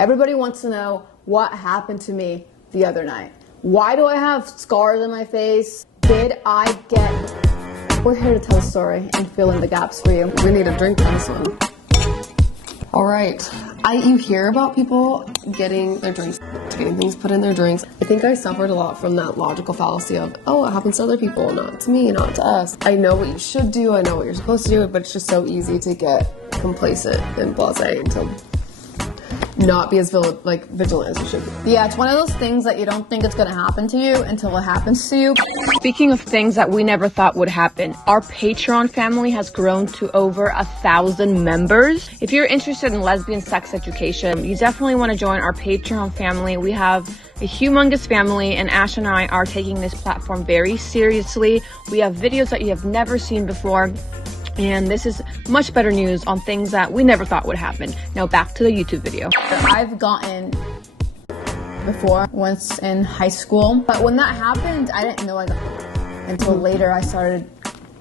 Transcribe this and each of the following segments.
Everybody wants to know what happened to me the other night. Why do I have scars on my face? Did I get... We're here to tell the story and fill in the gaps for you. We need a drink on this one. All right. You hear about people getting their drinks, getting things put in their drinks. I think I suffered a lot from that logical fallacy of, oh, it happens to other people, not to me, not to us. I know what you should do, I know what you're supposed to do, but it's just so easy to get complacent and blasé and to not be as vigilant as you should be. Yeah, it's one of those things that you don't think it's going to happen to you until it happens to you. Speaking of things that we never thought would happen, our Patreon family has grown to over 1,000 members. If you're interested in lesbian sex education, you definitely want to join our Patreon family. We have a humongous family, and Ash and I are taking this platform very seriously. We have videos that you have never seen before. And this is much better news on things that we never thought would happen. Now back to the YouTube video. I've gotten before, once in high school. But when that happened, I didn't know I got it until later I started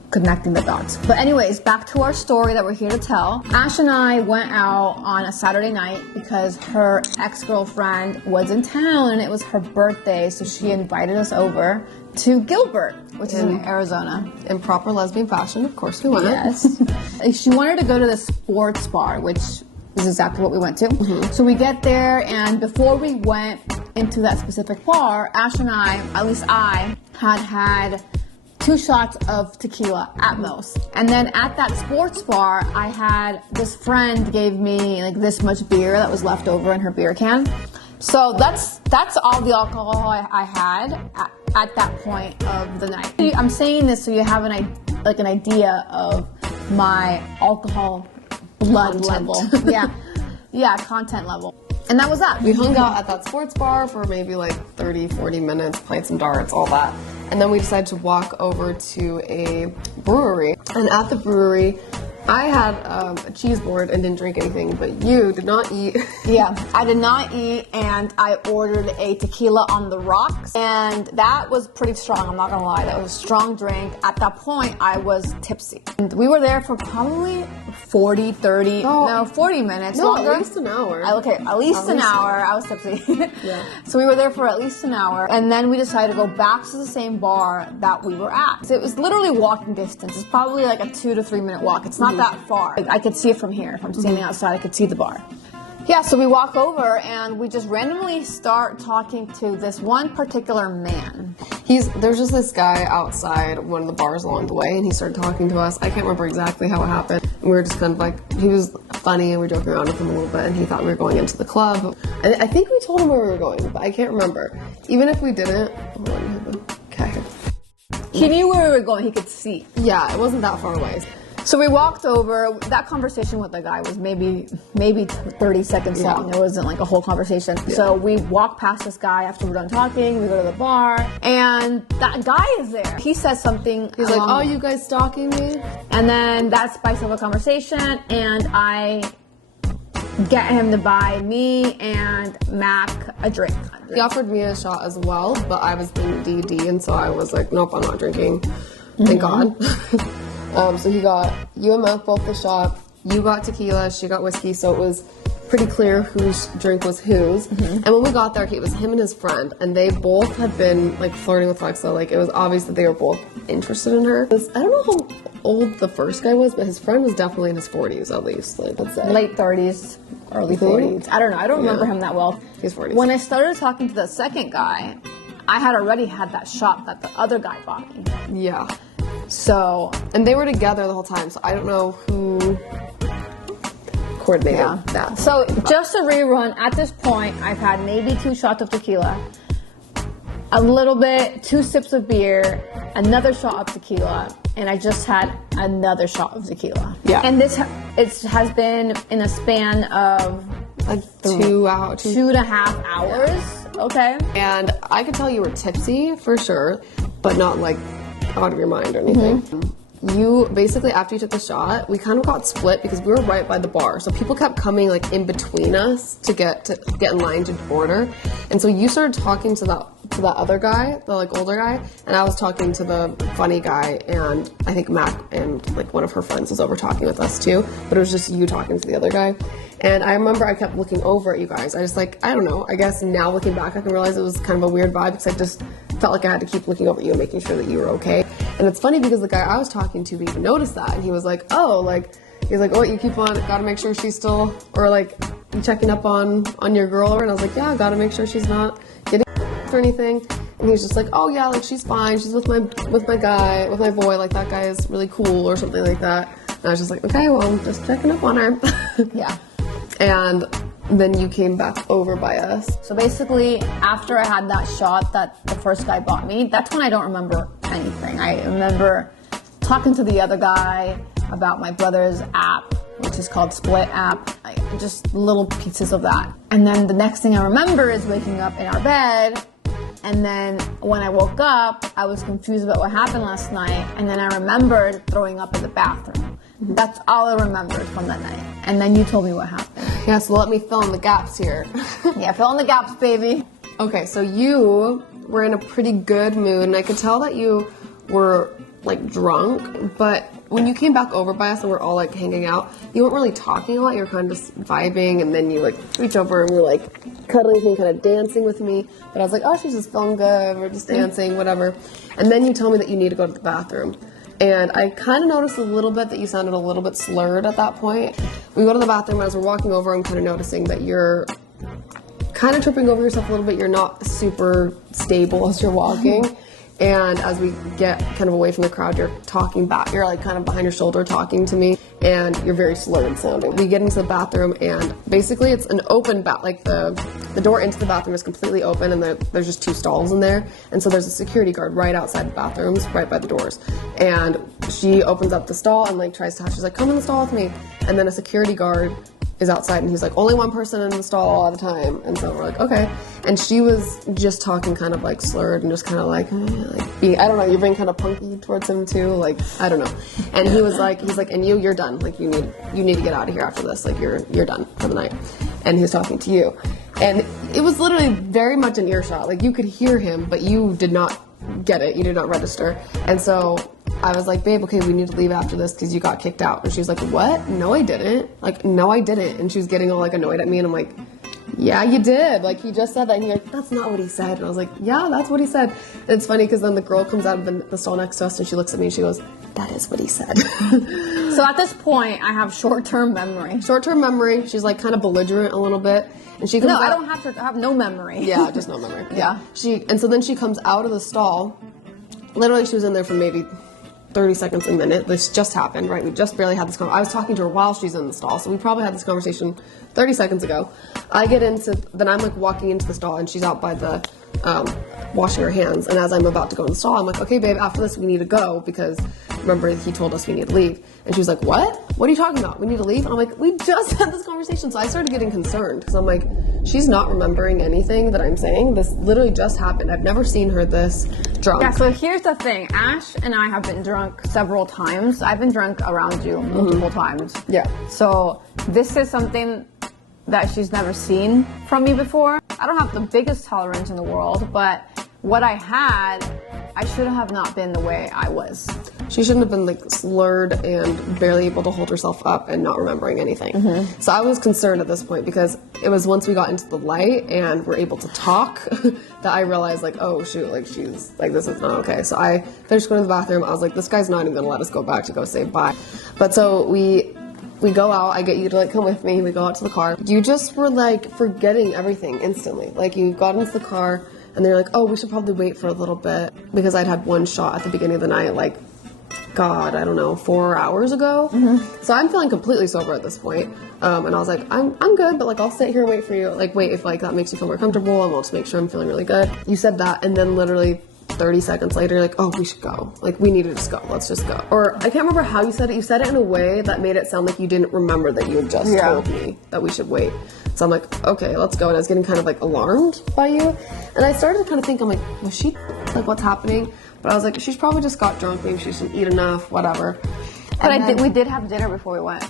connecting the dots. But anyways, back to our story that we're here to tell. Ash and I went out on a Saturday night because her ex-girlfriend was in town and it was her birthday. So she invited us over to Gilbert, which is in Arizona. In proper lesbian fashion, of course we went. Yes. She wanted to go to the sports bar, which is exactly what we went to. So we get there, and before we went into that specific bar, Ash and I, at least I, had 2 shots of tequila at most. And then at that sports bar, I had this friend gave me like this much beer that was left over in her beer can. So that's all the alcohol I had at that point of the night. I'm saying this so you have an idea of my alcohol blood level. Yeah, content level. And that was that. We hung out at that sports bar for maybe like 30, 40 minutes, played some darts, all that. And then we decided to walk over to a brewery. And at the brewery, I had a cheese board and didn't drink anything, but you did not eat. Yeah, I did not eat, and I ordered a tequila on the rocks, and that was pretty strong, I'm not gonna lie. That was a strong drink. At that point, I was tipsy. And we were there for probably 40 minutes. No, longer. at least an hour. Okay, at least an hour. I was tipsy. Yeah. So we were there for at least an hour, and then we decided to go back to the same bar that we were at. So it was literally walking distance. It's probably like a 2 to 3 minute walk. It's not that far. I could see it from here. If I'm standing outside, I could see the bar. Yeah, so we walk over and we just randomly start talking to this one particular man. There's just this guy outside one of the bars along the way, and he started talking to us. I can't remember exactly how it happened. We were just kind of like, he was funny and we were joking around with him a little bit, and he thought we were going into the club. And I think we told him where we were going, but I can't remember. Even if we didn't, hold on, okay. He knew where we were going, he could see. Yeah, it wasn't that far away. So we walked over. That conversation with the guy was maybe 30 seconds long. It wasn't like a whole conversation. Yeah. So we walk past this guy after we're done talking. We go to the bar, and that guy is there. He says something. He's like, "Oh, you guys stalking me?" And then that spikes up a conversation, and I get him to buy me and Mac a drink. He offered me a shot as well, but I was in DD, and so I was like, "Nope, I'm not drinking." Thank God. So he got you and Mac both the shot. You got tequila, she got whiskey, so it was pretty clear whose drink was whose. And when we got there, it was him and his friend, and they both had been like flirting with Lexa. Like, it was obvious that they were both interested in her. I don't know how old the first guy was, but his friend was definitely in his 40s at least. Like, let's say late 30s, early 40s. I don't know. I don't remember him that well. He's 40s. When I started talking to the second guy, I had already had that shot that the other guy bought me. Yeah. So, and they were together the whole time, so I don't know who coordinated that. So, just a rerun, at this point, I've had maybe 2 shots of tequila, a little bit, 2 sips of beer, another shot of tequila, and I just had another shot of tequila. Yeah. And this has been in a span of like 2 hours. 2.5 hours, okay? And I could tell you were tipsy for sure, but not like out of your mind or anything. You basically, after you took the shot, we kind of got split because we were right by the bar, so people kept coming like in between us to get in line to order. And so you started talking to that to that other guy, the like older guy, and I was talking to the funny guy, and I think Mac and like one of her friends was over talking with us too, but it was just you talking to the other guy. And I remember I kept looking over at you guys. I just like, I don't know, I guess now looking back I can realize it was kind of a weird vibe because I just felt like I had to keep looking over at you and making sure that you were okay. And it's funny because the guy I was talking to even noticed that, and he was like, oh, like, he's like, oh, you keep on, gotta make sure she's still, or like, you checking up on your girl, and I was like, yeah, gotta make sure she's not getting or anything. And he was just like, oh yeah, like she's fine, she's with my guy, with my boy, like that guy is really cool or something like that. And I was just like, okay, well, I'm just checking up on her. Yeah. And then you came back over by us. So basically, after I had that shot that the first guy bought me, that's when I don't remember anything. I remember talking to the other guy about my brother's app, which is called Split app, just little pieces of that. And then the next thing I remember is waking up in our bed, and then when I woke up, I was confused about what happened last night, and then I remembered throwing up in the bathroom. That's all I remembered from that night. And then you told me what happened. Yeah, so let me fill in the gaps here. Yeah, fill in the gaps, baby. Okay, so you were in a pretty good mood, and I could tell that you were like drunk, but when you came back over by us and we're all like hanging out, you weren't really talking a lot, you were kind of just vibing, and then you like reach over and were like cuddling with me, kind of dancing with me, but I was like, oh, she's just feeling good, we're just dancing, whatever. And then you tell me that you need to go to the bathroom. And I kind of noticed a little bit that you sounded a little bit slurred at that point. We go to the bathroom, and as we're walking over, I'm kind of noticing that you're kind of tripping over yourself a little bit. You're not super stable as you're walking. And as we get kind of away from the crowd, you're talking back. You're like kind of behind your shoulder talking to me, and you're very slurred sounding. We get into the bathroom, and basically it's an open like the door into the bathroom is completely open, and there's just 2 stalls in there. And so there's a security guard right outside the bathrooms, right by the doors. And she opens up the stall and like she's like, come in the stall with me. And then a security guard is outside, and he's like, only one person in the stall all the time. And so we're like, okay. And she was just talking kind of like slurred and just kind of like being, I don't know, you're being kind of punky towards him too, like, I don't know. And he's like, and you're done. Like, you need to get out of here after this. Like, you're done for the night. And he was talking to you. And it was literally very much an earshot. Like, you could hear him, but you did not get it. You did not register. And so I was like, babe, okay, we need to leave after this because you got kicked out. And she was like, what? No, I didn't. Like, no, I didn't. And she was getting all like annoyed at me, and I'm like, yeah, you did. Like, he just said that. And you're like, that's not what he said. And I was like, yeah, that's what he said. And it's funny because then the girl comes out of the stall next to us, and she looks at me and she goes, that is what he said. So at this point, I have short-term memory. Short-term memory. She's like kind of belligerent a little bit. And she comes out. I don't have I have no memory. Yeah, just no memory. Yeah. And so then she comes out of the stall. Literally, she was in there for maybe 30 seconds, a minute. This just happened, right? We just barely had this conversation. I was talking to her while she's in the stall, so we probably had this conversation 30 seconds ago. Then I'm like walking into the stall, and she's out by the washing her hands. And as I'm about to go in the stall, I'm like, okay, babe, after this we need to go because remember he told us we need to leave. And she was like, what? What are you talking about? We need to leave? And I'm like, we just had this conversation. So I started getting concerned because I'm like, she's not remembering anything that I'm saying. This literally just happened. I've never seen her this drunk. Yeah, so here's the thing. Ash and I have been drunk several times. I've been drunk around you multiple times. Yeah. So this is something that she's never seen from me before. I don't have the biggest tolerance in the world, but what I had, I should have not been the way I was. She shouldn't have been like slurred and barely able to hold herself up and not remembering anything. So I was concerned at this point because it was once we got into the light and were able to talk that I realized like, oh shoot, like she's like, this is not okay. So I finished going to the bathroom. I was like, this guy's not even gonna let us go back to go say bye. But so we go out, I get you to like come with me, we go out to the car. You just were like forgetting everything instantly. Like you got into the car and they're like, oh, we should probably wait for a little bit because I'd had one shot at the beginning of the night, like, God, I don't know, 4 hours ago. So I'm feeling completely sober at this point. And I was like, I'm good, but like I'll sit here and wait for you. Like wait if like that makes you feel more comfortable and we'll just make sure I'm feeling really good. You said that and then literally 30 seconds later, you're like, oh, we should go. Like, we need to just go. Let's just go. Or I can't remember how you said it. You said it in a way that made it sound like you didn't remember that you had just told me that we should wait. So I'm like, okay, let's go. And I was getting kind of like alarmed by you. And I started to kind of think, I'm like, was she, like, what's happening? But I was like, she's probably just got drunk. Maybe she didn't eat enough, whatever. But we did have dinner before we went.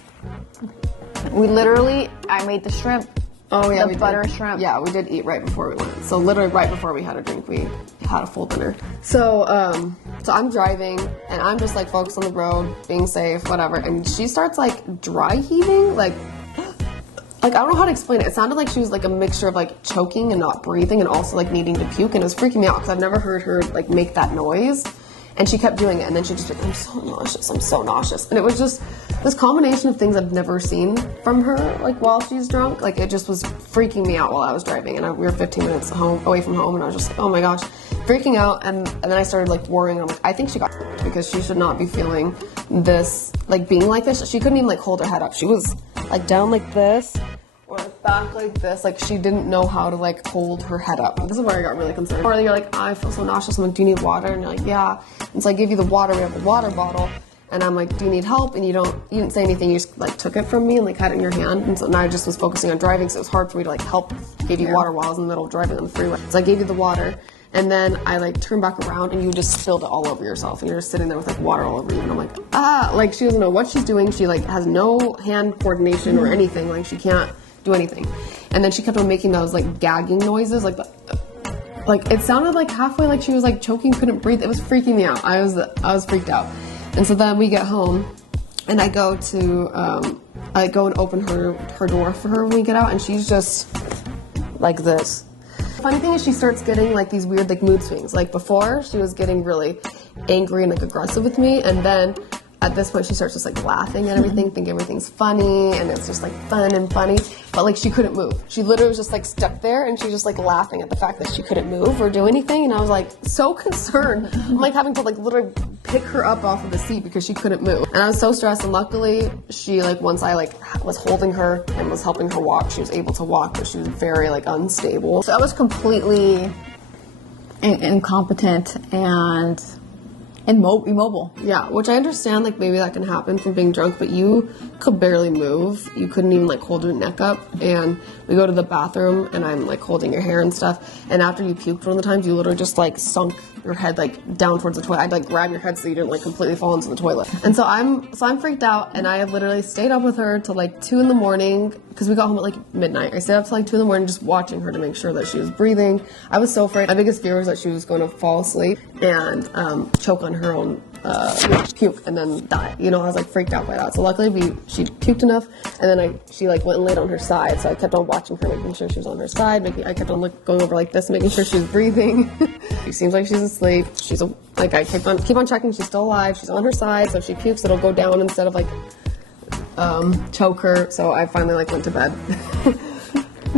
We literally, I made the shrimp Oh yeah, the butter shrimp. Yeah, we did eat right before we went. So literally right before we had a drink, we had a full dinner. So I'm driving and I'm just like focused on the road, being safe, whatever. And she starts like dry heaving, like I don't know how to explain it. It sounded like she was like a mixture of like choking and not breathing and also like needing to puke, and it was freaking me out because I've never heard her like make that noise. And she kept doing it, and then she just like, I'm so nauseous. And it was just this combination of things I've never seen from her, like while she's drunk. Like it just was freaking me out while I was driving, and we were 15 minutes away from home, and I was just like, oh my gosh, freaking out. And then I started like worrying. I'm like, I think she got because she should not be feeling this, like being like this. She couldn't even like hold her head up. She was like down like this, or back like this. Like she didn't know how to like hold her head up. This is where I got really concerned. Or you're like, I feel so nauseous. I'm like, do you need water? And you're like, yeah. And so I give you the water. We have a water bottle. And I'm like, do you need help? And you didn't say anything. You just like took it from me and like had it in your hand. And so now I just was focusing on driving. So it was hard for me to like help give you water while I was in the middle of driving on the freeway. So I gave you the water. And then I like turned back around and you just spilled it all over yourself. And you're just sitting there with like water all over you. And I'm like, like she doesn't know what she's doing. She like has no hand coordination or anything. Like she can't do anything. And then she kept on making those like gagging noises, like it sounded like halfway like she was like choking, couldn't breathe. It was freaking me out. I was freaked out. And so then we get home and I go and open her door for her when we get out, and she's just like this. Funny thing is she starts getting like these weird like mood swings. Like before she was getting really angry and like aggressive with me, and then at this point she starts just like laughing at everything, thinking everything's funny and it's just like fun and funny, but like she couldn't move. She literally was just like stuck there, and she's just like laughing at the fact that she couldn't move or do anything, and I was like so concerned. I'm like having to like literally pick her up off of the seat because she couldn't move, and I was so stressed. And luckily she like once I like was holding her and was helping her walk, she was able to walk, but she was very like unstable. So I was completely incompetent and immobile. Yeah, which I understand, like maybe that can happen from being drunk, but you could barely move. You couldn't even like hold your neck up. And we go to the bathroom and I'm like holding your hair and stuff. And after you puked one of the times, you literally just like sunk your head like down towards the toilet. I'd like grab your head so you didn't like completely fall into the toilet. And so I'm freaked out, and I have literally stayed up with her till like 2 in the because we got home at like midnight. I stayed up till like 2 in the morning just watching her to make sure that she was breathing. I was so afraid. My biggest fear was that she was going to fall asleep and choke on her own puke and then die. You know, I was like freaked out by that. So luckily she puked enough, and then she like went and laid on her side. So I kept on watching her, making sure she was on her side. I kept on going over like this, making sure she was breathing. She seems like she's asleep. I keep on checking. She's still alive. She's on her side. So if she pukes, it'll go down instead of like choke her. So I finally like went to bed.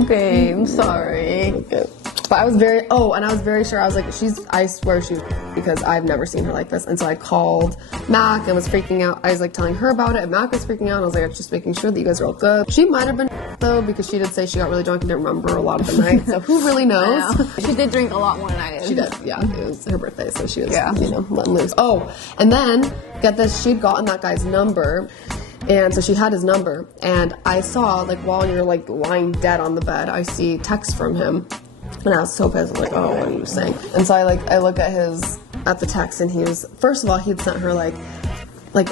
Babe, I'm sorry. Okay. But I was very sure. I was like, I swear she was, because I've never seen her like this. And so I called Mac and was freaking out. I was like telling her about it, and Mac was freaking out. And I was like, I'm just making sure that you guys are all good. She might have been though, because she did say she got really drunk and didn't remember a lot of the night. So who really knows? She did drink a lot more than I did. She did, yeah. It was her birthday, so she was, letting loose. Oh, and then, get this, she'd gotten that guy's number. And so she had his number. And I saw, like, while you're, like, lying dead on the bed, I see text from him. And I was so pissed. I was like, oh, what are you saying? And so I look at the text, and first of all, he'd sent her, like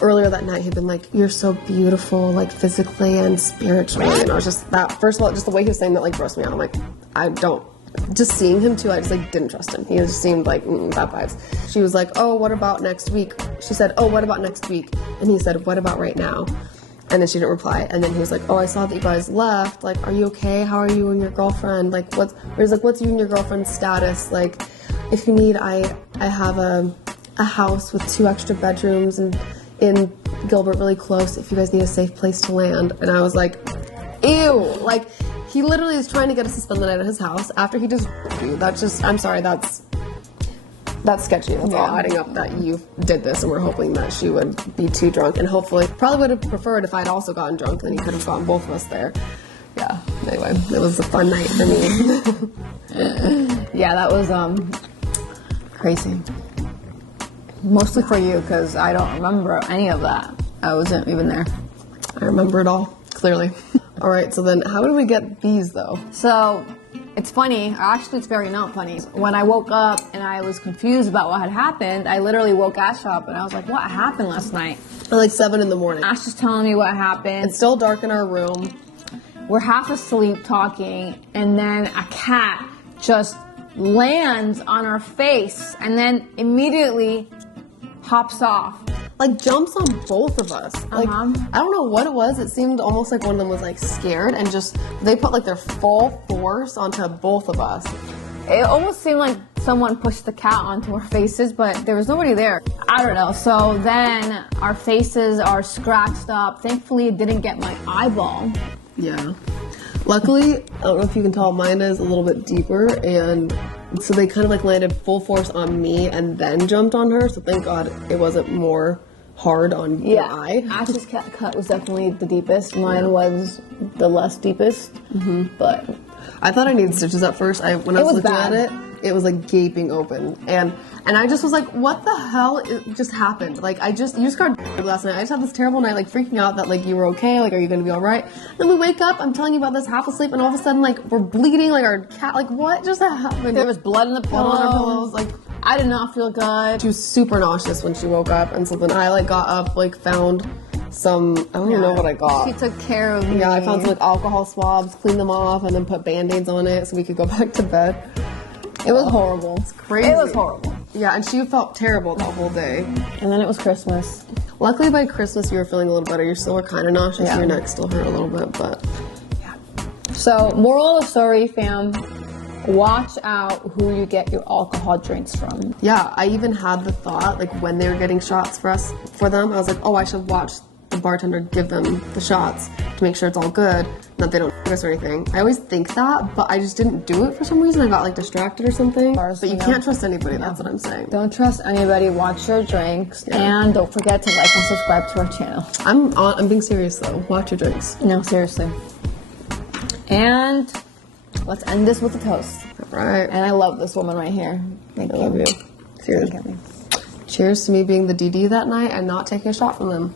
earlier that night, he'd been like, you're so beautiful, like, physically and spiritually. And I was just, first of all, just the way he was saying that, like, grossed me out. I'm like, just seeing him too, I just like didn't trust him. He just seemed like bad vibes. She was like, oh, what about next week? She said, oh, what about next week? And he said, what about right now? And then she didn't reply. And then he was like, oh, I saw that you guys left. Like, are you okay? How are you and your girlfriend? Like, what's you and your girlfriend's status? Like, if you need, I have a house with 2 extra bedrooms and in Gilbert, really close, if you guys need a safe place to land. And I was like, ew. Like, he literally is trying to get us to spend the night at his house after he just you. That's just, I'm sorry, that's sketchy. That's all adding up that you did this, and we're hoping that she would be too drunk, and hopefully, probably would have preferred if I'd also gotten drunk, then he could have gotten both of us there. Yeah, anyway, it was a fun night for me. Yeah, that was crazy. Mostly for you, because I don't remember any of that. I wasn't even there. I remember it all, clearly. All right, so then how did we get these, though? So, it's funny. Actually, it's very not funny. When I woke up and I was confused about what had happened, I literally woke Ash up and I was like, what happened last night? At like 7 in the morning. Ash was telling me what happened. It's still dark in our room. we're half asleep talking, and then a cat just lands on our face and then immediately hops off. Like jumps on both of us. Like I don't know what it was. It seemed almost like one of them was like scared and just they put like their full force onto both of us. It almost seemed like someone pushed the cat onto our faces, but there was nobody there. I don't know. So then our faces are scratched up. Thankfully, it didn't get my eyeball. Yeah. Luckily, I don't know if you can tell, mine is a little bit deeper, and so they kind of like landed full force on me and then jumped on her. So thank God it wasn't more hard on your eye. Ash's cut was definitely the deepest. Mine was the less deepest, but I thought I needed stitches at first. When I was looking at it, it was like gaping open, and I just was like, what the hell just happened? Like you just got last night. I just had this terrible night, like freaking out that like you were okay, like are you gonna be all right? Then we wake up, I'm telling you about this half asleep, and all of a sudden like we're bleeding, like our cat, like what just happened? There was blood in the pillow. On our pillows, like I did not feel good. She was super nauseous when she woke up, and so then I like got up, like found some, I don't even know what I got. She took care of me. Yeah, I found some like alcohol swabs, cleaned them off, and then put band-aids on it so we could go back to bed. It was horrible. It's crazy. It was horrible. Yeah, and she felt terrible the whole day. And then it was Christmas. Luckily by Christmas you were feeling a little better. You still were kind of nauseous. Yeah. Your neck still hurt a little bit, but yeah. So, moral of the story, fam. Watch out who you get your alcohol drinks from. yeah, I even had the thought, like when they were getting shots for them, I was like, oh, I should watch the bartender give them the shots to make sure it's all good, that they don't us or anything. I always think that, but I just didn't do it for some reason. I got like distracted or something. But you can't trust anybody, that's what I'm saying. Don't trust anybody. Watch your drinks. And don't forget to like and subscribe to our channel. I'm being serious though. Watch your drinks. No, seriously. And let's end this with a toast. All right. And I love this woman right here. Thank I you. love you. Cheers. Cheers to me being the DD that night and not taking a shot from them.